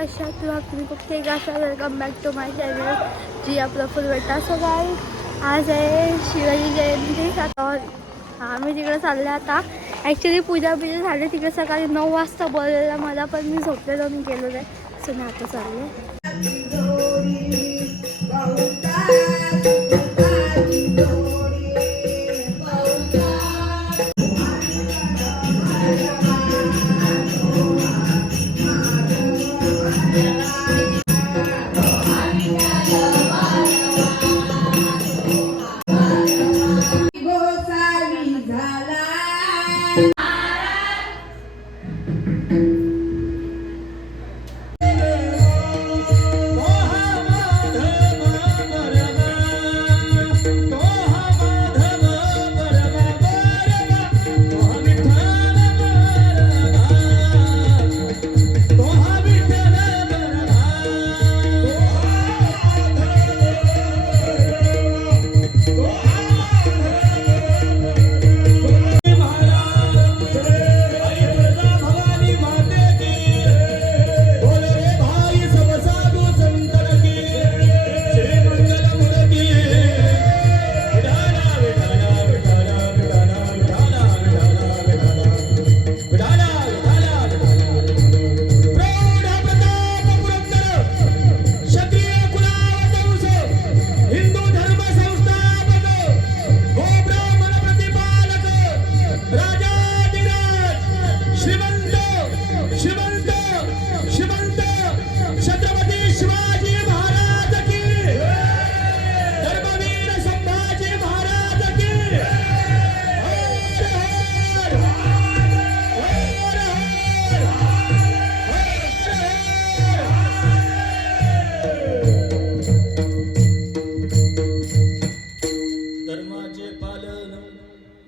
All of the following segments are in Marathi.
कशा तुला तुम्ही फक्त एक असा welcome back to my channel जी आपलं फुल भेटा. सो काय आज आहे शिवाजी जयंती. आम्ही तिकडे चालले आता. ॲक्च्युली पूजा झाली तिकडे सकाळी 9 वाजता बोललेलं मला, पण मी झोपलेलो मी गेलो नाही. सो मी आता चालले.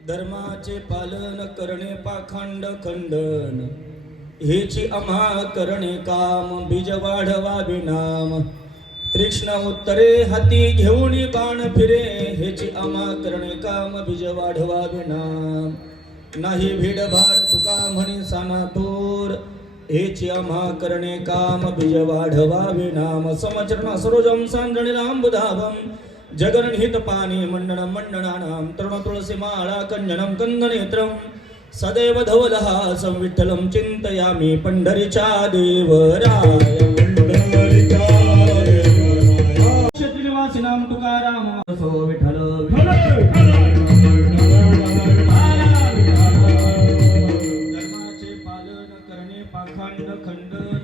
धर्माचे पालन करणे पाखंड खंडन, हेची आम्हा करणे काम, बीज वाढवावे नाम. तीक्ष्ण उत्तरे हाती घेऊन बाण फिरे, हेची आम्हा करणे काम, बीज वाढवावे नाम. नाही भीड भाड तुका म्हणे सानातोर, हेची आम्हा करणे काम, बीज वाढवावे नाम. समचरण सरोजम सांजणे लांबुधावम, जगनहित पाणी मंडणम मंडनानाम. तरुण तुळसी माळा कंजनम कंदनेत्रम, सदैव धवलहासं विठ्ठलं चिंतयामि. पंढरीच्या देवराय श्रीनिवासिनां तुकाराम सो विठ्ठल धर्माचे पालन करणे पाखंड खंडन,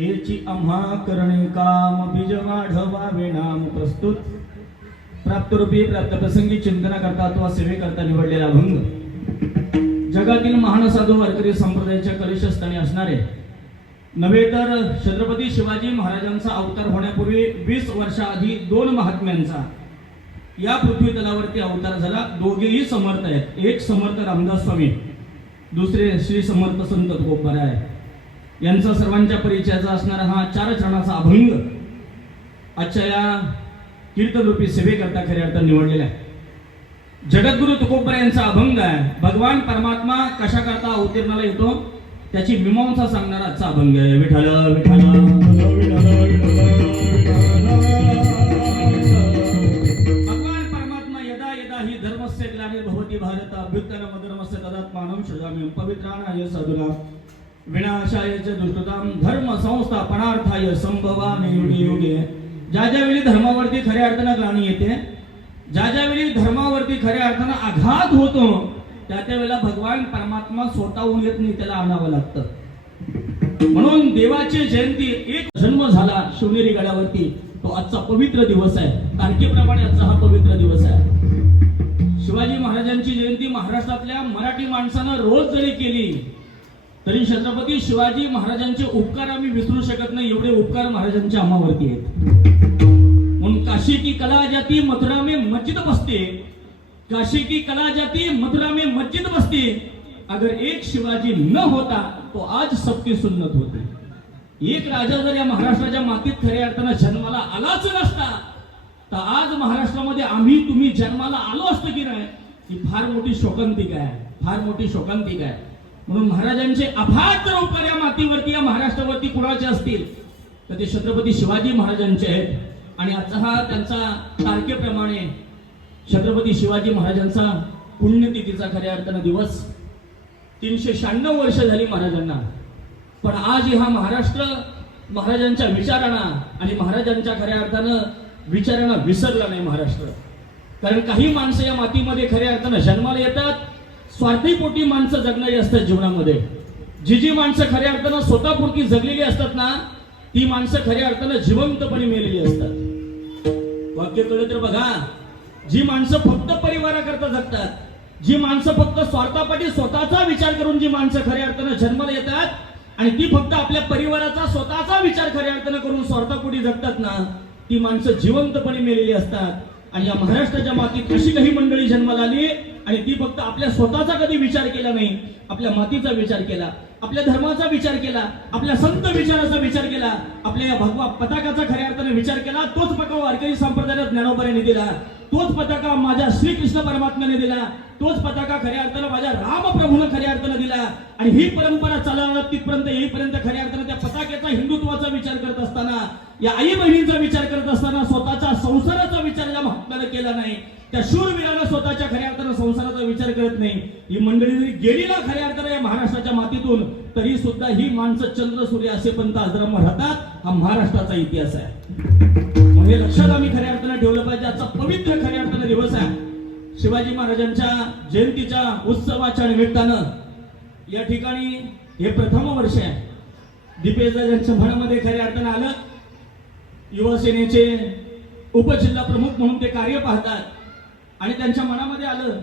हेची आम्हा करणे काम, बीज वाढवावे नाम. प्रस्तुत प्राप्तरूपी प्राप्त प्रसंगी चिंतना करता अथवा सेवेकरता निवडलेला अभंग. जगातील महान साधू वारकरी संप्रदायाच्या कनिष्ठस्थानी असणारे नव्हे तर छत्रपती शिवाजी महाराजांचा अवतार होण्यापूर्वी 20 वर्षाआधी 2 महात्म्यांचा या पृथ्वी तलावरती अवतार झाला. दोघेही समर्थ आहेत. एक समर्थ रामदास स्वामी, दुसरे श्री समर्थ संत तुकोबराय. यांचा सर्वांच्या परिचयाचा असणारा हा 4 चरणाचा अभंग आजच्या या कीर्तनरूपी सेवेकरता खऱ्या अर्थाने निवडलेला आहे. जगद्गुरु तुकोबराय यांचा अभंग आहे. भगवान परमात्मा कशा करता अवतीर्णाला येतो त्याची मीमांसा सांगणारा आजचा अभंग आहे. विठ्ठल विठ्ठल भगवान परमात्मा यदा यदा ही धर्मस्य ग्लानिर्भवति भारत अभ्युत्थानमधर्मस्य तदात्मानं सृजाम्यहं पवित्राणाय साधूनां विनाशाय च दुष्कृतां धर्म संस्थापनार्थाय संभवामि युगे युगे. ज्या ज्यावेळी धर्मावरती खऱ्या अर्थानं ग्लानी येते, ज्या ज्यावेळी धर्मावरती खऱ्या अर्थानं आघात होतो, त्या वेळेला भगवान परमात्मा स्वतःहून येत नाही, त्याला आणावं लागतं. म्हणून देवाची जयंती एक जन्म झाला शिवनेरी गडावरती, तो आजचा पवित्र दिवस आहे. तारखेप्रमाणे आजचा हा पवित्र दिवस आहे. शिवाजी महाराजांची जयंती महाराष्ट्रातल्या मराठी माणसानं रोज जरी केली तरी छत्रपती शिवाजी महाराजांचे उपकार आम्ही विसरू शकत नाही, एवढे उपकार महाराजांच्या आम्हावरती आहेत. म्हणून काशी की कला जाती मथुरा में मस्जिद बसते, काशी की कला जाती मथुरा में मस्जिद बसते. अगर एक शिवाजी न होता तो आज सबकी सुन्नत होती. एक राजा जर या महाराष्ट्राच्या मातीत खऱ्या अर्थानं जन्माला आलाच नसता तर आज महाराष्ट्रामध्ये आम्ही तुम्ही जन्माला आलो असतो की नाही, ही फार मोठी शोकांतिका आहे, फार मोठी शोकांतिका आहे. म्हणून महाराजांचे अफाट जर उपकार या मातीवरती या महाराष्ट्रावरती कुणाचे असतील तर ते छत्रपती शिवाजी महाराजांचे आहेत. आणि आजचा हा त्यांचा तारखेप्रमाणे छत्रपती शिवाजी महाराजांचा पुण्यतिथीचा खऱ्या अर्थानं दिवस. 396 वर्ष झाली महाराजांना, पण आज हा महाराष्ट्र महाराजांच्या विचारांना आणि महाराजांच्या खऱ्या अर्थानं विचारांना विसरला नाही महाराष्ट्र. कारण काही माणसं या मातीमध्ये खऱ्या अर्थानं जन्माला येतात, स्वार्थीपोटी माणसं जगणारी असतात जीवनामध्ये. जी माणसं खऱ्या अर्थानं स्वतःपुरती जगलेली असतात ना, ती माणसं खऱ्या अर्थानं जिवंतपणे मेलेली असतात. वाक्य कळलं तर बघा, जी माणसं फक्त परिवाराकरता जगतात, जी माणसं फक्त स्वार्थापाठी स्वतःचा विचार करून जी माणसं खऱ्या अर्थानं जन्माला येतात आणि ती फक्त आपल्या परिवाराचा स्वतःचा विचार खऱ्या अर्थानं करून स्वार्थापोटी जगतात ना, ती माणसं जिवंतपणे मेलेली असतात. आणि या महाराष्ट्राच्या मातीत अशी काही मंडळी जन्माला आली आणि ती फक्त आपल्या स्वतःचा कधी विचार केला नाही, आपल्या मातीचा विचार केला, आपल्या धर्माचा विचार केला, आपल्या संत विचाराचा विचार केला, आपल्या भगवा पताकाचा खऱ्या अर्थाने विचार केला. तोच पताका वारकरी संप्रदायात ज्ञानोबाने दिला, तोच पताका माझ्या श्रीकृष्ण परमात्म्याने दिला, तोच पताका खऱ्या अर्थानं माझ्या रामप्रभूनं खऱ्या अर्थानं दिला. आणि ही परंपरा चालवणार तिथपर्यंत येईपर्यंत खऱ्या अर्थानं त्या पताक्याचा हिंदुत्वाचा विचार करत असताना, या आई बहिणींचा विचार करत असताना स्वतःच्या संसाराचा विचार या महात्म्यानं केला नाही. त्या शूरवीरानं स्वतःच्या खऱ्या अर्थानं संसाराचा विचार करत नाही. ही मंडळी जरी गेली ना खऱ्या अर्थानं या महाराष्ट्राच्या मातीतून, तरी सुद्धा ही माणसं चंद्र सूर्य असेपर्यंत आश्रमात राहतात. हा महाराष्ट्राचा इतिहास आहे. म्हणजे लक्षात आम्ही खऱ्या अर्थानं ठेवलं पाहिजे. आजचा पवित्र खऱ्या अर्थानं दिवस आहे. शिवाजी महाराजांच्या जयंतीच्या उत्सवाच्या निमित्तानं या ठिकाणी हे प्रथम वर्ष आहे. दीपेशदादांच्या मनामध्ये खऱ्या अर्थानं आलं, युवा सेनेचे उपजिल्हा प्रमुख म्हणून ते कार्य पाहतात आणि त्यांच्या मनामध्ये आलं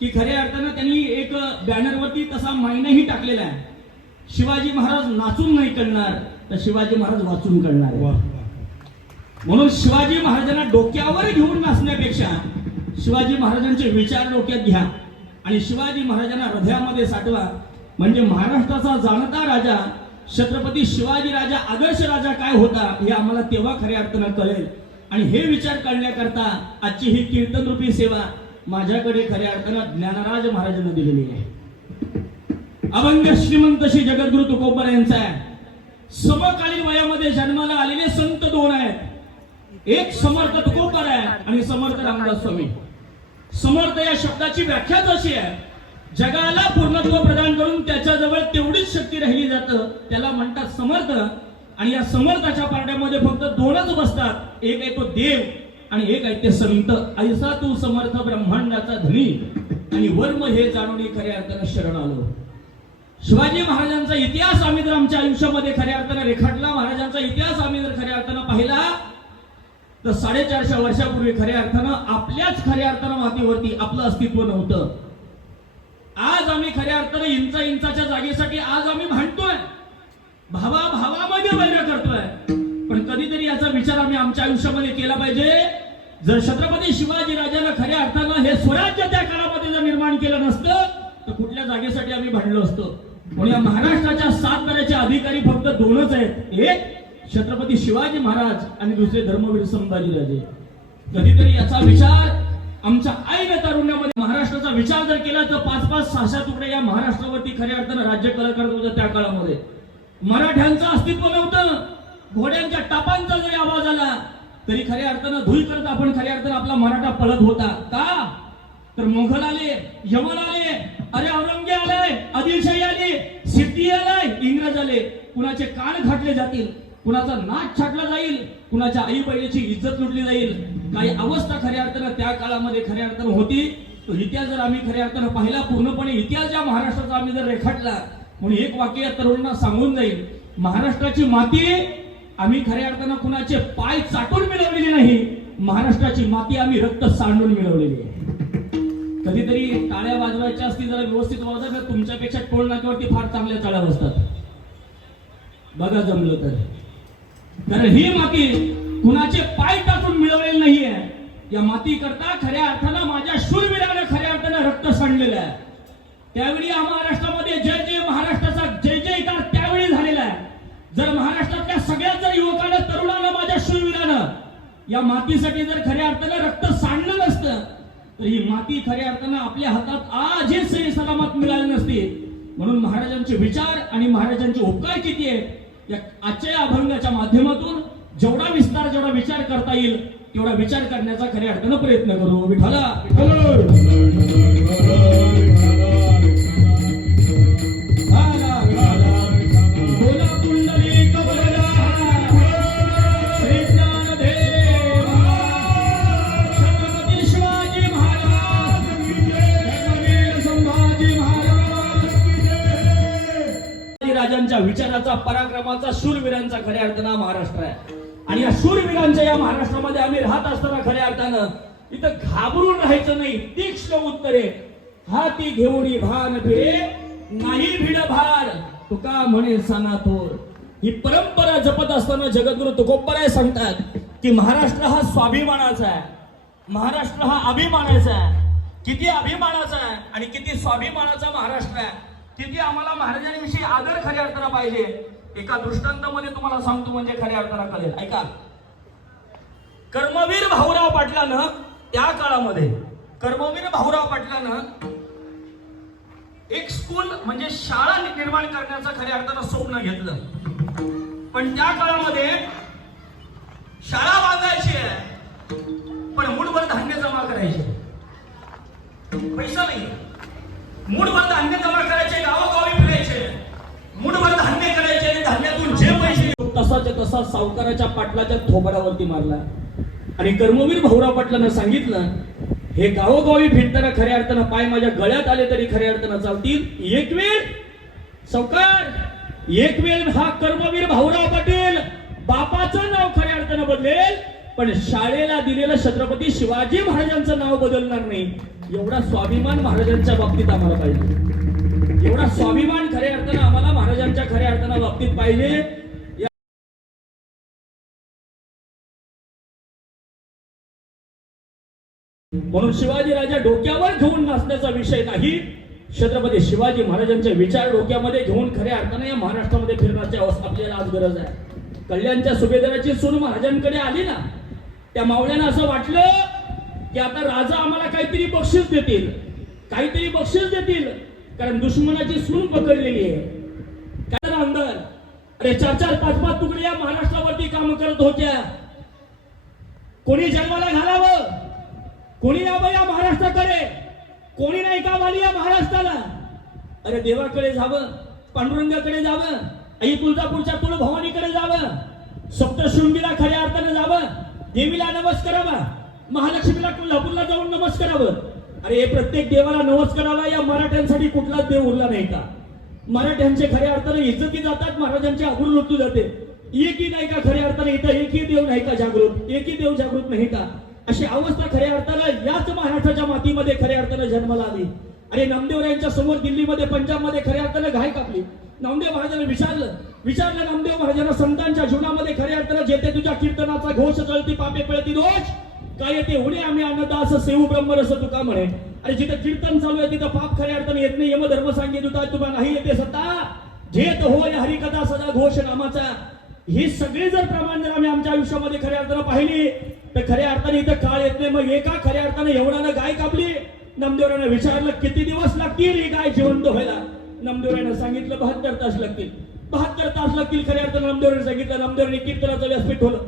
की खऱ्या अर्थानं त्यांनी एक बॅनरवरती तसा मायनाही टाकलेला आहे, शिवाजी महाराज नाचून नाही करणार तर शिवाजी महाराज वाचून करणार. म्हणून शिवाजी महाराजांना डोक्यावर घेऊन नाचण्यापेक्षा शिवाजी महाराजांचे विचार डोक्यात घ्या आणि शिवाजी महाराजांना हृदयामध्ये साठवा. म्हणजे महाराष्ट्राचा जाणता राजा छत्रपती शिवाजी राजा आदर्श राजा काय होता हे आम्हाला तेव्हा खऱ्या अर्थानं कळेल. आणि हे विचार करण्याकरता आजची ही कीर्तन रूपी सेवा माझ्याकडे खऱ्या अर्थानं ज्ञानराज महाराजांना दिलेली आहे. अभंग श्रीमंत श्री जगद्गुरु तुकोबर यांचा आहे. समकालीन वयामध्ये जन्माला आलेले संत दोन आहेत, एक समर्थ तुकोबर आहे आणि समर्थ रामदास स्वामी. समर्थ या शब्दाची व्याख्याच अशी आहे, जगाला पूर्णत्व प्रदान करून त्याच्याजवळ तेवढीच शक्ती राहिली जातं, त्याला म्हणतात समर्थ. आणि या समर्थाच्या पारड्यामध्ये फक्त दोनच बसतात, एक आहे तो देव आणि एक आहे ते संत. ऐसा तू समर्थ ब्रह्मांडाचा धनी आणि वर्म हे जाणून खऱ्या अर्थानं शरण आलो. शिवाजी महाराजांचा इतिहास आम्ही जर आमच्या आयुष्यामध्ये खऱ्या अर्थानं रेखाटला, महाराजांचा इतिहास आम्ही जर खऱ्या अर्थानं पाहिला तर 450 वर्षापूर्वी खऱ्या अर्थानं आपल्याच खऱ्या अर्थानं मातीवरती आपलं अस्तित्व नव्हतं. आज आम्ही खऱ्या अर्थानं इंचाच्या जागेसाठी आज आम्ही भांडतोय, भावामध्ये वैर करतोय. पण कधीतरी याचा विचार आम्ही आमच्या आयुष्यामध्ये केला पाहिजे. जर छत्रपती शिवाजी राजाला खऱ्या अर्थानं हे स्वराज्य त्या काळामध्ये जर निर्माण केलं नसतं तर कुठल्या जागेसाठी आम्ही भांडलो असतो. म्हणून या महाराष्ट्राच्या 7 तऱ्हेचे अधिकारी फक्त दोनच आहेत, एक छत्रपती शिवाजी महाराज आणि दुसरे धर्मवीर संभाजीराजे. कधीतरी याचा विचार आमच्या आईने तारुण्यामध्ये महाराष्ट्राचा विचार जर केला तर 5-5, 6-6 तुकडे या महाराष्ट्रावरती खऱ्या अर्थानं राज्य करत होतं. त्या काळामध्ये मराठ्यांचं अस्तित्व नव्हतं. घोड्यांच्या टापांचा जरी आवाज आला तरी खऱ्या अर्थानं धुई करत आपण खऱ्या अर्थानं आपला मराठा पळत होता. का तर मोघल आले, यमन आले, अरे औरंगजेब आले, आदिलशाही आली, सिद्धी आलाय, इंग्रज आले. कुणाचे कान खाटले जातील, कुणाचा नाच छाटला जाईल, कुणाच्या आई बहिणीची इज्जत लुटली जाईल. काही अवस्था खऱ्या अर्थानं त्या काळामध्ये खऱ्या अर्थानं होती. तो इतिहास जर आम्ही खऱ्या अर्थानं पाहिला, पूर्णपणे इतिहास ज्या महाराष्ट्राचा आम्ही जर रेखाटला, म्हणून एक वाक्य या तरुणांना सांगून जाईल, महाराष्ट्राची माती आम्ही खऱ्या अर्थानं कुणाचे पाय चाटून मिळवलेली नाही, महाराष्ट्राची माती आम्ही रक्त सांडून मिळवलेली आहे. कधीतरी टाळ्या वाजवायच्या असतील जरा व्यवस्थित वाजवा, तर तुमच्यापेक्षा टोल नाक्यावरती फार चांगल्या टाळ्या वाजतात बघा जमलं तर. कारण ही माती कुणाचे पाय टाकून मिळवलेली नाहीये. या माती करता खऱ्या अर्थानं माझ्या शूरवीराने खऱ्या अर्थानं रक्त सांडलेलं आहे. त्यावेळी या महाराष्ट्रामध्ये जय जय महाराष्ट्राचा जय जयकार त्यावेळी झालेला आहे. जर महाराष्ट्रातल्या सगळ्यात जर युवकांना, तरुणांना, माझ्या शूरवीरानं या मातीसाठी जर खऱ्या अर्थानं रक्त सांडलं नसतं तर ही माती खऱ्या अर्थानं आपल्या हातात आजही सही सलामत मिळाली नसती. म्हणून महाराजांचे विचार आणि महाराजांचे उपकार किती आहेत या आजच्या या अभंगाच्या माध्यमातून जेवढा विस्तार जेवढा विचार करता येईल तेवढा विचार करण्याचा खऱ्या अर्थानं प्रयत्न करू. विठ्ठला राजांच्या विचाराचा पराक्रमाचा शूरवीरांचा खऱ्या अर्थानं महाराष्ट्र आहे. आणि या शूरवीरांच्या या महाराष्ट्रामध्ये आम्ही राहत असताना खऱ्या अर्थानं इथं घाबरून राहायचं नाही. तीक्ष्ण उत्तरे हाती घेऊन भान फिरे नाही भिड भार तुका म्हणे सनाथोर. ही परंपरा जपत असताना जगद्गुरु तुकोबराय सांगतात की महाराष्ट्र हा स्वाभिमानाचा आहे, महाराष्ट्र हा अभिमानाचा आहे. किती अभिमानाचा आहे आणि किती स्वाभिमानाचा महाराष्ट्र आहे. किती आम्हाला महाराजांविषयी आदर खऱ्या अर्थानं पाहिजे. एका दृष्टांतामध्ये तुम्हाला सांगतो म्हणजे खऱ्या अर्थानं कळेल. ऐका, कर्मवीर भाऊराव पाटलानं त्या काळामध्ये कर्मवीर भाऊराव पाटलानं एक स्कूल म्हणजे शाळा निर्माण करण्याचं खऱ्या अर्थानं स्वप्न घेतलं. पण त्या काळामध्ये शाळा बांधायची आहे पण मूठभर धान्य जमा करायचे, पैसा नाही. मूठभर धान्य जमा करायचे, गावोगावी फिरायचे, मूठभर धान्य करायचे आणि धान्यातून जे पैसे तसाच्या तसा सावकाराच्या पाटलाच्या थोबडावरती मारला. आणि कर्मवीर भाऊराव पाटलांना सांगितलं हे गावोगावी फिरताना खऱ्या अर्थानं पाय माझ्या गळ्यात आले तरी खऱ्या अर्थानं चालतील. एक वेळ सावकार एक वेळ हा कर्मवीर भाऊराव पाटील बापाचं नाव खऱ्या अर्थानं बदलेल पण शाळेला दिलेलं छत्रपती शिवाजी महाराजांचं नाव बदलणार नाही. एवढा स्वाभिमान महाराजांच्या बाबतीत आम्हाला पाहिजे. एवढा स्वाभिमान खऱ्या अर्थानं आम्हाला महाराजांच्या खऱ्या अर्थानं बाबतीत पाहिजे. म्हणून शिवाजी राजा डोक्यावर घेऊन नाचण्याचा विषय नाही. छत्रपती शिवाजी महाराजांचे विचार डोक्यामध्ये घेऊन खऱ्या अर्थानं या महाराष्ट्रामध्ये फिरण्याची आपल्याला आज गरज आहे. कल्याणच्या सुभेदाराची सून महाराजांकडे आली ना, त्या मावळ्यानं असं वाटलं की आता राजा आम्हाला काहीतरी बक्षीस देतील, काहीतरी बक्षीस देतील, कारण दुश्मनाची सून पकडलेली आहे. काय अंदर अरे 4-4, 5-5 तुकड्या महाराष्ट्रावरती काम करत होत्या. कोणी जन्माला घालावं, कोणी यावं या महाराष्ट्राकडे, कोणी नाही का वाली या महाराष्ट्राला. अरे देवाकडे जावं, पांडुरंगाकडे जावं, आई तुळजापूरच्या तुळभवानीकडे जावं, सप्तशृंगीला खऱ्या अर्थाने जावं, देवीला नमस्कारावा, महालक्ष्मीला कोल्हापूरला जाऊन नमस्कारावं. अरे प्रत्येक देवाला नमस्कारावा या मराठ्यांसाठी कुठलाच देव उरला नाही का. मराठ्यांचे खऱ्या अर्थाने इज्जती जातात, महाराजांची आबरू लुटली जाते. एकही नाही का खऱ्या अर्थाने इथं एकही देव नाही का जागृत, एकही देव जागृत नाही का. अशी अवस्था खऱ्या अर्थानं याच महाराष्ट्राच्या मातीमध्ये खऱ्या अर्थानं जन्माला आली. अरे नामदेवरायांच्या समोर दिल्लीमध्ये पंजाबमध्ये खऱ्या अर्थानं घाय कापली. नामदेव महाराजांना विचारलं नामदेव महाराजांना संतांच्या जीवनामध्ये खऱ्या अर्थानं जेथे तुझ्या कीर्तनाचा घोष चळती पापे पळती दोष काय येते उडे आम्ही अन्नदास सेवू ब्रह्मरस तुका म्हणे. अरे जिथं कीर्तन चालू आहे तिथं पाप खऱ्या अर्थानं येत नाही. यमधर्म सांगितला तुला नाही येते सत्ता जेत होय हरिकथा सदा घोष नामाचा. ही सगळी जर प्रमाण जर आम्ही आमच्या आयुष्यामध्ये खऱ्या अर्थानं पाहिली तर खऱ्या अर्थाने इथं काळ येत नाही. मग एका खऱ्या अर्थाने एवढानं गाय कापली. नामदेवरायांना विचारलं किती दिवस लागतील ही गाय जिवंत व्हायला. नामदेवरायांना सांगितलं 72 तास लागतील. 72 तास लागतील खऱ्या अर्थानं नामदेवरायांनी सांगितलं. नामदेवरांनी कीर्तनाचं व्यासपीठ ठेवलं,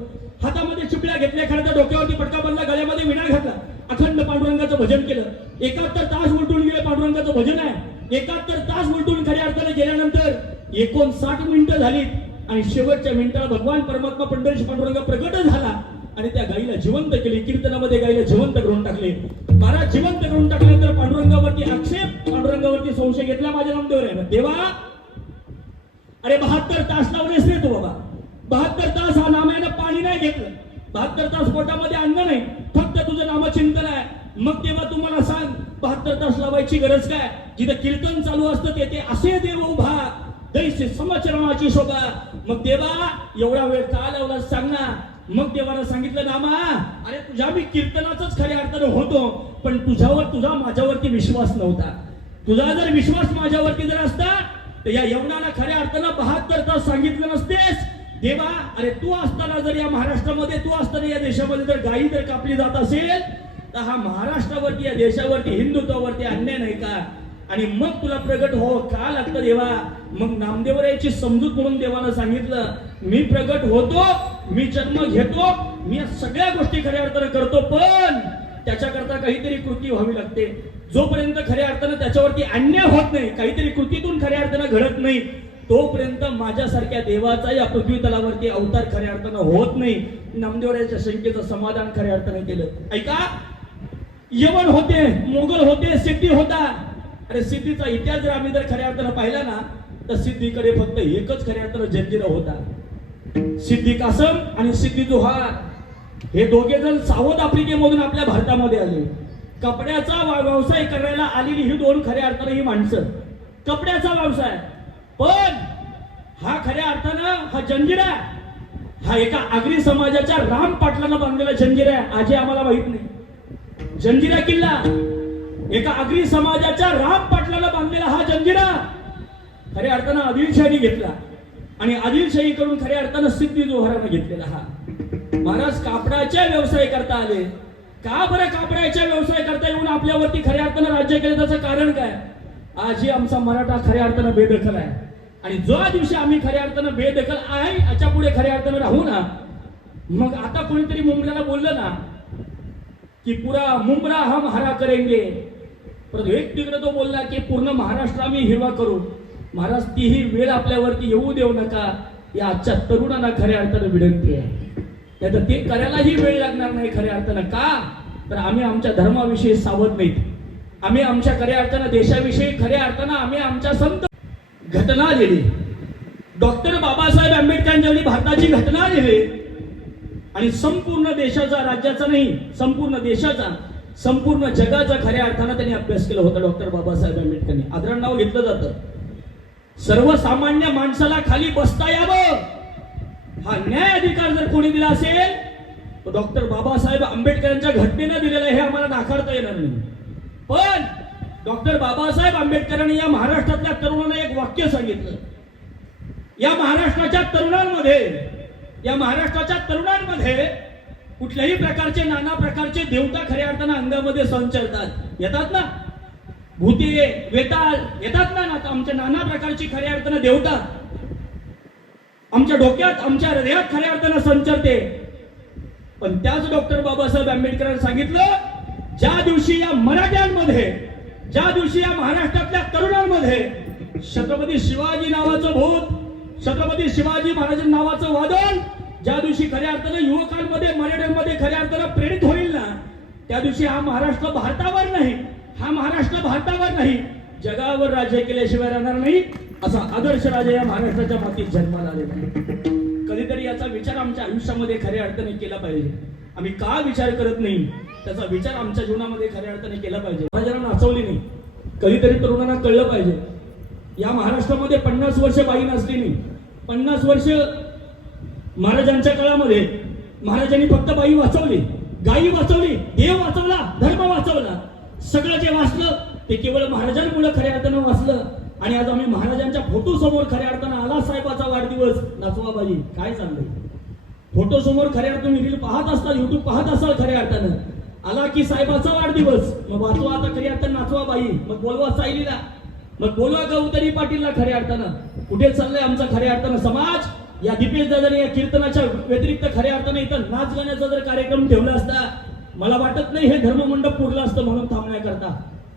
हातामध्ये चिपळ्या घेतल्या, खरं डोक्यावरती पटका बांधला, गळ्यामध्ये विणा घातला, अखंड पांडुरंगाचं भजन केलं. 71 तास उलटून गेले. पांडुरंगाचं भजन आहे. 71 तास उलटून खऱ्या अर्थाने गेल्यानंतर 59 मिनिटं झाली आणि शेवटच्या मिनिटाला भगवान परमात्मा पंढरीश पांडुरंग प्रगट झाला आणि त्या गाईला जिवंत केली. कीर्तनामध्ये गाईला जिवंत करून टाकले. महाराज जिवंत करून टाकल्यानंतर पांडुरंगावरती आक्षेप, पांडुरंगावरती संशय घेतला माझ्या नामदेवरायानं. देवा अरे 72 तास लावलेस रे तू बाबा. 72 तास हा नामानं पाणी नाही घेतलं, 72 तास पोटामध्ये अन्न नाही, फक्त तुझं नामचिंतन आहे. मग तेव्हा तुम्हाला सांग 72 तास लावायची गरज काय. जिथं कीर्तन चालू असतं तेथे असे देव उभा दैसे समचरणाची शोभा. मग देवा एवढा वेळ का लावला सांग ना. मग देवाला सांगितलं नामा अरे तुझ्या मी कीर्तनाचाच खऱ्या अर्थानं होतो पण तुझा माझ्यावरती विश्वास नव्हता. तुझा जर विश्वास माझ्यावरती जर असता तर या यवनाला खऱ्या अर्थानं 72 तास सांगितलं नसतेस. देवा अरे तू असताना जर या महाराष्ट्रामध्ये, तू असताना या देशामध्ये जर गायी जर कापली जात असेल तर हा महाराष्ट्रावरती या देशावरती हिंदुत्वावरती अन्याय नाही का. आणि मग तुला प्रगट हो का लागतं देवा. मग नामदेवरायाची समजूत म्हणून देवानं सांगितलं, मी प्रगट होतो, मी जन्म घेतो, मी या सगळ्या गोष्टी खऱ्या अर्थानं करतो, पण त्याच्याकरता काहीतरी कृती व्हावी लागते. जोपर्यंत खऱ्या अर्थानं त्याच्यावरती अन्याय होत नाही, काहीतरी कृतीतून खऱ्या अर्थानं घडत नाही, तोपर्यंत माझ्यासारख्या देवाचा या पृथ्वी तलावरती अवतार खऱ्या अर्थानं होत नाही. नामदेवरायाच्या शंकेचं समाधान खऱ्या अर्थानं केलं. ऐका, यवन होते, मोगल होते, सिद्धी होता. अरे सिद्धीचा इतिहास जर आम्ही जर खऱ्या अर्थानं पाहिला ना, तर सिद्धीकडे फक्त एकच खऱ्या अर्थानं जंजिरा होता. सिद्धी कासम आणि सिद्धी जोहार हे दोघे जण साऊथ आफ्रिकेमधून आपल्या भारतामध्ये आले. कपड्याचा व्यवसाय करायला आलेली ही दोन खऱ्या अर्थानं ही माणसं, कपड्याचा व्यवसाय. पण हा खऱ्या अर्थानं हा जंजिरा, हा एका आगरी समाजाच्या राम पाटलानं बांधलेला जंजिरा आहे. आजी आम्हाला माहित नाही. जंजिरा किल्ला एका आगरी समाजाच्या राम पाटलानं बांधलेला हा जंजिरा खऱ्या अर्थानं आदिलशाही घेतला आणि आदिलशाही करून खऱ्या अर्थानं सिद्धी जोहरानं घेतलेला हा. महाराज कापडाच्या व्यवसाय करता आले. का बरं कापडाच्या व्यवसाय करता येऊन आपल्यावरती खऱ्या अर्थानं राज्य केलं, त्याचं कारण काय? आजही आमचा मराठा खऱ्या अर्थानं बेदखल आहे. आणि ज्या दिवशी आम्ही खऱ्या अर्थानं बेदखल आहे याच्या पुढे खऱ्या अर्थानं राहू ना, मग आता कोणीतरी मुंबईला बोललं ना की पुरा मुंबरा हम हरा करेंगे, परंतु एक तिकडे तो बोलला की पूर्ण महाराष्ट्र आम्ही हिरवा करू. महाराज तीही वेळ आपल्यावरती येऊ देऊ नका, या आजच्या तरुणांना खऱ्या अर्थानं विनंती आहे. नाहीतर ते करायलाही वेळ लागणार नाही खऱ्या अर्थानं. का तर आम्ही आमच्या धर्माविषयी सावध नाहीत. आम्ही आमच्या खऱ्या अर्थानं देशाविषयी खऱ्या अर्थानं आम्ही आमच्या संत घटना लिहिली. डॉक्टर बाबासाहेब आंबेडकरांच्या वेळी भारताची घटना लिहिली आणि संपूर्ण देशाचा, राज्याचा नाही, संपूर्ण देशाचा, संपूर्ण जगाचा खऱ्या अर्थानं त्यांनी अभ्यास केला होता. डॉक्टर बाबासाहेब आंबेडकरांनी आदरण नाव घेतलं जातं. सर्वसामान्य माणसाला खाली बसता यावं हा न्याय अधिकार जर कोणी दिला असेल तर डॉक्टर बाबासाहेब आंबेडकरांच्या घटनेनं दिलेला हे आम्हाला नाकारता येणार नाही. पण डॉक्टर बाबासाहेब आंबेडकरांनी या महाराष्ट्रातल्या तरुणांना एक वाक्य सांगितलं. या महाराष्ट्राच्या तरुणांमध्ये कुठल्याही प्रकारचे, नाना प्रकारचे देवता खऱ्या अर्थानं अंगामध्ये संचरतात, येतात ना, भूते, वेताळ येतात ना, आमच्या नाना प्रकारची खऱ्या अर्थानं देवता आमच्या डोक्यात, आमच्या हृदयात खऱ्या अर्थानं संचरते. पण त्याच डॉक्टर बाबासाहेब आंबेडकरांनी सांगितलं, ज्या दिवशी या मराठ्यांमध्ये, ज्या दिवशी या महाराष्ट्रातल्या तरुणांमध्ये छत्रपती शिवाजी नावाचं भूत, छत्रपती शिवाजी महाराज नावाचं वादळ ज्या दिवशी खऱ्या अर्थानं युवकांमध्ये, मराठ्यांमध्ये खऱ्या अर्थानं प्रेरित होईल ना, त्या दिवशी हा महाराष्ट्र भारतावर नाही, हा महाराष्ट्र भारतावर नाही, जगावर राज्य केल्याशिवाय राहणार नाही. असा आदर्श राजा या महाराष्ट्राच्या मातीत जन्माला आलेला आहे. कधीतरी याचा विचार आमच्या आयुष्यामध्ये खऱ्या अर्थाने केला पाहिजे. आम्ही का विचार करत नाही त्याचा विचार आमच्या जीवनामध्ये खऱ्या अर्थाने केला पाहिजे. महाराजांना नाचवली नाही, कधीतरी तरुणांना कळलं पाहिजे. या महाराष्ट्रामध्ये 50 वर्ष बाई नसली नाही. 50 वर्ष महाराजांच्या काळामध्ये महाराजांनी फक्त बाई वाचवली, गायी वाचवली, देव वाचवला, धर्म वाचवला. सगळं जे वाचलं ते केवळ महाराजांमुळे खऱ्या अर्थानं वाचलं. आणि आज आम्ही महाराजांच्या फोटो समोर खऱ्या अर्थानं आला साहेबाचा वाढदिवस नाचवा बाई, काय चाललंय? फोटो समोर खऱ्या अर्थानं रील पाहत असताल, युट्यूब पाहत असाल, खऱ्या अर्थानं आला की साहेबाचा वाढदिवस, मग वाचवा आता खऱ्या अर्थानं नाचवा बाई, मग बोलवा सायलीला, मग बोलवा गौतरी पाटीलला. खऱ्या अर्थानं कुठे चाललंय आमचा खऱ्या अर्थानं समाज? या दीपेश दादाने या कीर्तनाच्या व्यतिरिक्त खऱ्या अर्थानं इथं नाच गाण्याचा जर कार्यक्रम ठेवला असता, मला वाटत नाही हे धर्ममंडप पुरलं असतं म्हणून थांबण्याकरता.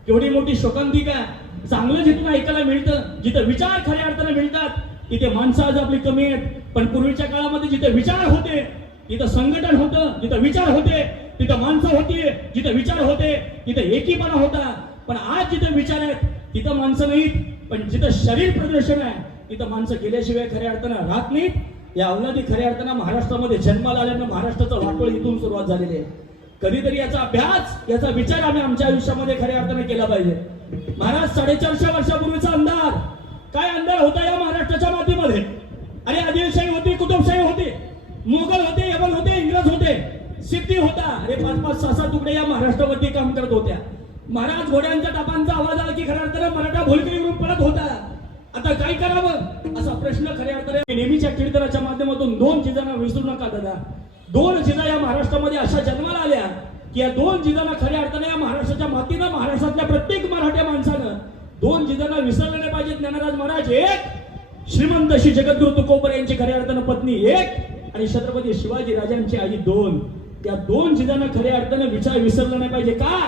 केवढी मोठी शोकांतिका. चांगलं जिथून ऐकायला मिळतं, जिथं विचार खऱ्या अर्थानं मिळतात, तिथे माणसं आज आपली कमी आहेत. पण पूर्वीच्या काळामध्ये जिथे विचार होते तिथं संघटन होतं, जिथं विचार होते तिथं माणसं होती, जिथं विचार होते तिथं एकीपणा होता. पण आज जिथं विचार आहेत तिथं माणसं नाहीत, पण जिथं शरीर प्रदर्शन आहे तिथं माणसं गेल्याशिवाय खऱ्या अर्थानं राहत नाहीत. या अवलादी खऱ्या अर्थानं महाराष्ट्रामध्ये जन्माला आल्यानं महाराष्ट्राचं वाटोळ इथून सुरुवात झालेली आहे. कधीतरी याचा अभ्यास, याचा विचार आम्ही आमच्या आयुष्यामध्ये खऱ्या अर्थानं केला पाहिजे. महाराज 450 वर्षापूर्वीचा अंधार, काय अंधार होता या महाराष्ट्राच्या मातीमध्ये? अरे आदिलशाही होती, कुतुबशाही होती, मोगल होते, यवन होते, इंग्रज होते, सिद्धी होता. अरे 5-5, 6-6 तुकडे या महाराष्ट्रावरती काम करत होत्या. महाराज घोड्यांच्या टापांचा आवाज आला की खऱ्या अर्थानं मराठा भोलकरीवरून पळत होता. आता काय करावं असा प्रश्न खऱ्या अर्थाने नेहमीच्या कीर्तनाच्या माध्यमातून 2 चीजांना विसरू नका दादा. 2 चीजा या महाराष्ट्रामध्ये अशा जन्माला आल्या की या 2 चीजांना खऱ्या अर्थाने या महाराष्ट्राच्या मातीनं, महाराष्ट्रातल्या प्रत्येक मराठ्या माणसानं दोन जिजांना विसरले नाही पाहिजे. ज्ञानराज महाराज एक, श्रीमंत श्री जगद्गुरु तुकोबर यांची खऱ्या अर्थानं पत्नी एक आणि छत्रपती शिवाजी राजांची आई दोन. त्या दोन जिजांना खऱ्या अर्थानं विसरलं नाही पाहिजे. का?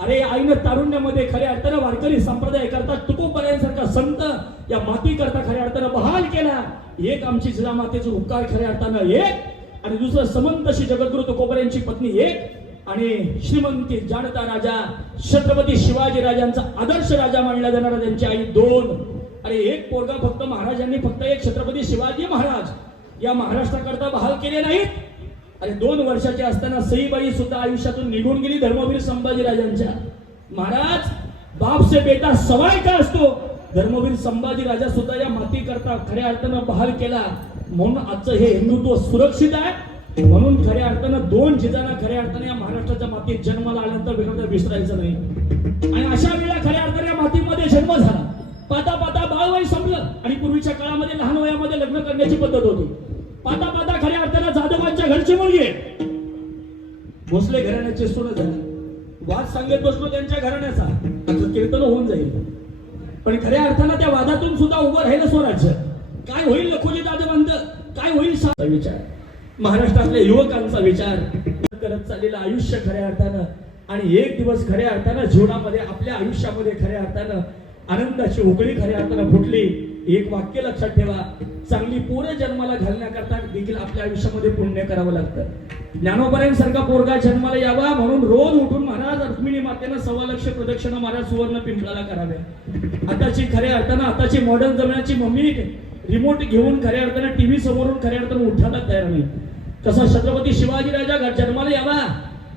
अरे आईनं तारुण्यामध्ये खऱ्या अर्थानं वारकरी संप्रदाय करता तुकोबर यांसारखा संत या माती करता खऱ्या अर्थानं बहाल केला. एक आमची जिजा मातेचे उपकार खऱ्या अर्थानं एक आणि दुसरं समंत श्री जगद्गुरु तुकोबर यांची पत्नी एक आणि श्रीमंती जाणता राजा छत्रपती शिवाजी राजांचा आदर्श राजा मानला जाणारा त्यांची आई दोन. अरे एक पोरगा फक्त महाराजांनी फक्त एक छत्रपती शिवाजी महाराज या महाराष्ट्राकरता बहाल केले नाहीत. अरे 2 वर्षाचे असताना सईबाई सुद्धा आयुष्यातून निघून गेली धर्मवीर संभाजी राजांच्या. महाराज बाप से बेटा सवाय का असतो. धर्मवीर संभाजी राजा सुद्धा या माती करता खऱ्या अर्थानं बहाल केला. म्हणून आजचं हे हिंदुत्व सुरक्षित आहे. म्हणून खऱ्या अर्थानं दोन जिजांना खऱ्या अर्थाने या महाराष्ट्राच्या मातीत जन्माला आल्यानंतर विसरायचं नाही. आणि अशा वेळेला खऱ्या अर्थाने या मातीमध्ये जन्म झाला. पाता पाता बाळवय संपलं आणि पूर्वीच्या काळामध्ये लहान वयामध्ये लग्न करण्याची पद्धत होती. पाता पाता खऱ्या अर्थानं जाधवांच्या घरची मुलगी आहे. भोसले घराण्याचे सोनं झाले. वाद सांगत बसलो त्यांच्या घराण्याचा आता कीर्तन होऊन जाईल. पण खऱ्या अर्थानं त्या वादातून सुद्धा उभं राहिलं स्वराज्य. काय होईल लखोजी जाधवांत, काय होईल विचार महाराष्ट्रातल्या युवकांचा विचार करत चाललेलं आयुष्य खऱ्या अर्थानं आणि एक दिवस खऱ्या अर्थानं जीवनामध्ये आपल्या आयुष्यामध्ये खऱ्या अर्थानं आनंदाची उकळी खऱ्या अर्थानं फुटली. एक वाक्य लक्षात ठेवा, चांगली पोरं जन्माला घालण्याकरता देखील आपल्या आयुष्यामध्ये पुण्य करावं लागतं. ज्ञानोबांसारखा पोरगा जन्माला यावा म्हणून रोज उठून महाराज रुक्मिणी मातेनं 1.25 लाख प्रदक्षिणा महाराज सुवर्ण पिंपळाला कराव्या. आताची खऱ्या अर्थानं आताची मॉडर्न जमान्याची मम्मी रिमोट घेऊन खऱ्या अर्थानं टीव्ही समोरून खऱ्या अर्थानं उठायला तयार नाही. कसा छत्रपती शिवाजी राजा जन्माला यावा,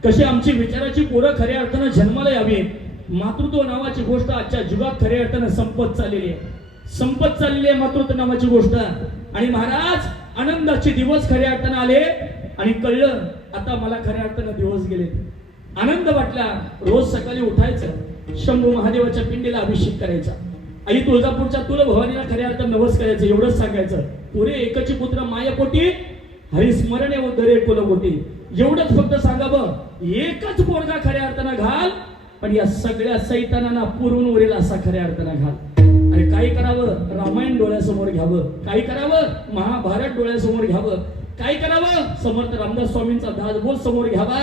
कशी आमची विचाराची पोरं खऱ्या अर्थानं जन्माला यावी. मातृत्व नावाची गोष्ट आजच्या जुगात खऱ्या अर्थानं संपत चाललेली आहे मातृत्व नावाची गोष्ट. आणि महाराज आनंदाचे दिवस खऱ्या अर्थानं आले आणि कळलं आता मला खऱ्या अर्थानं दिवस गेले. आनंद वाटला. रोज सकाळी उठायचं, शंभू महादेवाच्या पिंडीला अभिषेक करायचा, आई तुळजापूरच्या तुळभवानीला खऱ्या अर्थानं नवस करायचं. एवढंच सांगायचं, पुरे एकची पुत्र मायापोटी हरिस्मरणे उद्धरे कुलकोटी. एवढंच फक्त सांगावं, एकच पोरगा खऱ्या अर्थानं घाल पण या सगळ्या सैतानांना पुरून उरेल असा खऱ्या अर्थानं घाल. आणि काय करावं, रामायण डोळ्यासमोर घ्यावं. काय करावं, महाभारत डोळ्यासमोर घ्यावं. काय करावं, समर्थ रामदास स्वामींचा दासबोध समोर घ्यावा.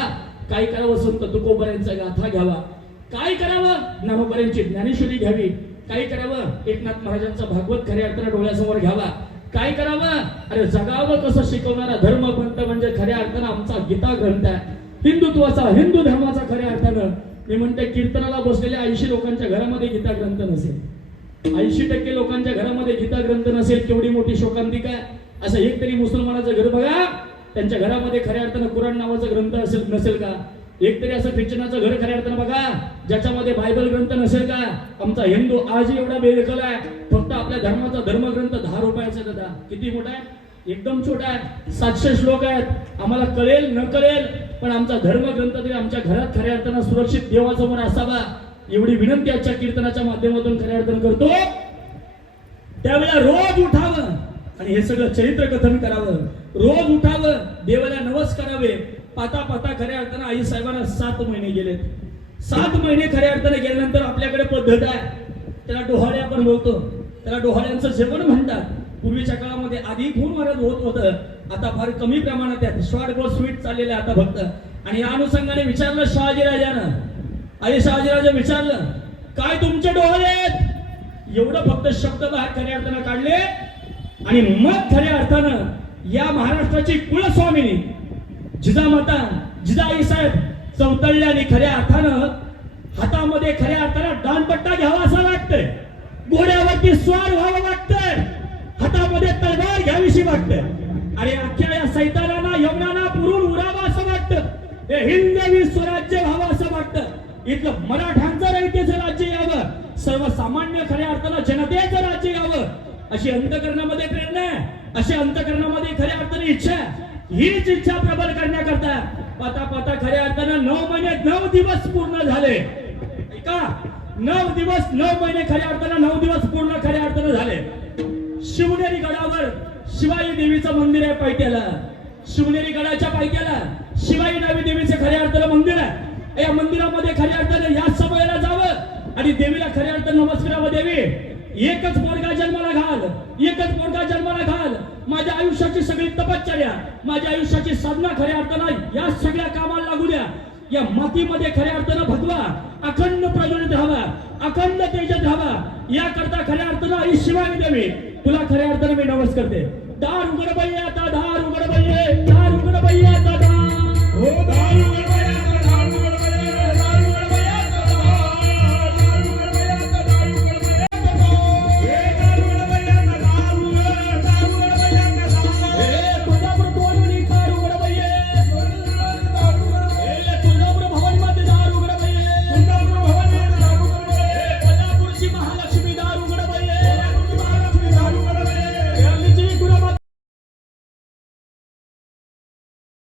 काय करावं, संत तुकोबांचा गाथा घ्यावा. काय करावं, ज्ञानोबांची ज्ञानेश्वरी घ्यावी. काय करावं, एकनाथ महाराजांचा भागवत खऱ्या अर्थानं डोळ्यासमोर घ्यावा. काय करावं, अरे जगावं कसं शिकवणारा धर्मग्रंथ म्हणजे खऱ्या अर्थानं आमचा गीता ग्रंथ आहे. हिंदुत्वाचा, हिंदू धर्माचा खऱ्या अर्थानं. मी म्हणते कीर्तनाला बसलेल्या 80 लोकांच्या घरामध्ये गीता ग्रंथ नसेल, 80% लोकांच्या घरामध्ये गीता ग्रंथ नसेल, केवढी मोठी शोकांतिका. असं एक तरी मुसलमानाचं घर बघा, त्यांच्या घरामध्ये खऱ्या अर्थानं कुराण नावाचा ग्रंथ असेल नसेल का? एक तरी असं ख्रिश्चनाचं घर खऱ्या अर्थानं बघा ज्याच्यामध्ये बायबल ग्रंथ नसेल का? आमचा हिंदू आजही एवढा बेदखल आहे. फक्त आपल्या धर्माचा धर्मग्रंथ 10 रुपयाचा दादा. किती मोठा आहे, एकदम छोटा आहे. 700 श्लोक आहेत. आम्हाला कळेल न कळेल पण आमचा धर्मग्रंथ तरी आमच्या घरात खऱ्या अर्थानं सुरक्षित देवासमोर असावा एवढी विनंती आजच्या कीर्तनाच्या माध्यमातून खऱ्या अर्थानं करतो. त्यावेळेला रोज उठावं आणि हे सगळं चरित्र कथन करावं. रोज उठावं, देवाला नवस करावे. पाता पाता खऱ्या अर्थानं आई साहेबांना 7 महिने गेलेत. 7 महिने खऱ्या अर्थाने गेल्यानंतर आपल्याकडे पद्धत आहे, त्याला डोहाळे आपण बोलतो. त्याला डोहाळ्यांचं जेवण म्हणतात. पूर्वीच्या काळामध्ये आधी खून महाराज होत होतं, आता फार कमी प्रमाणात आहे. स्वाड स्वीट चाललेलं आहे आता फक्त. आणि या अनुषंगाने विचारलं शहाजीराजानं, आई शहाजीराजा विचारलं काय तुमचे डोहाळे आहेत? एवढं फक्त शब्द बाहेर खऱ्या अर्थानं काढले आणि मग खऱ्या अर्थानं या महाराष्ट्राची कुलस्वामिनी जिजामाता जिजाई साहेब चौतळल्याने खऱ्या अर्थानं हातामध्ये खऱ्या अर्थानं दानपट्टा घ्यावा असं वाटतंय, घोड्यावरती स्वार व्हावं वाटतंय, हातामध्ये तलवार घ्यावीशी वाटतंय. अरे अख्ख्या या सैतानांना यवनांना पुरून उरावं असं वाटतं. हे हिंदवी स्वराज्य व्हावं असं वाटतं. इथलं मराठ्यांचं रयतेचं राज्य यावं, सर्वसामान्य खऱ्या अर्थानं जनतेचं राज्य यावं अशी अंतकरणामध्ये प्रेरणा आहे, अशी अंतकरणामध्ये खऱ्या अर्थाने इच्छा आहे. हीच इच्छा प्रबल करण्याकरता पाता पाता खऱ्या अर्थानं 9 महिने 9 दिवस पूर्ण झाले. ऐका, 9 दिवस 9 महिने खऱ्या अर्थानं 9 दिवस पूर्ण खऱ्या अर्थानं झाले. शिवनेरी गडावर शिवाई देवीचं मंदिर आहे पायथ्याला. शिवनेरी गडाच्या पायथ्याला शिवाई नावी देवीचं खऱ्या अर्थानं मंदिर आहे. या मंदिरामध्ये खऱ्या अर्थानं या समयाला जावं आणि देवीला खऱ्या अर्थानं नमस्कार देवी एकच पोरगा जन्माला घाल, एकच पोरगा जन्माला घाल. माझ्या आयुष्याची सगळी तपश्चर्या, माझ्या आयुष्याची साधना खऱ्या अर्थानं या सगळ्या कामाला लागू द्या. या मातीमध्ये खऱ्या अर्थानं भगवा अखंड प्रज्वलित राहावा, अखंड तेजत राहावा. याकरता खऱ्या अर्थानं आई शिवानी देवी तुला खऱ्या अर्थानं मी नमस्कार करते. दार उघड बाई आता, दार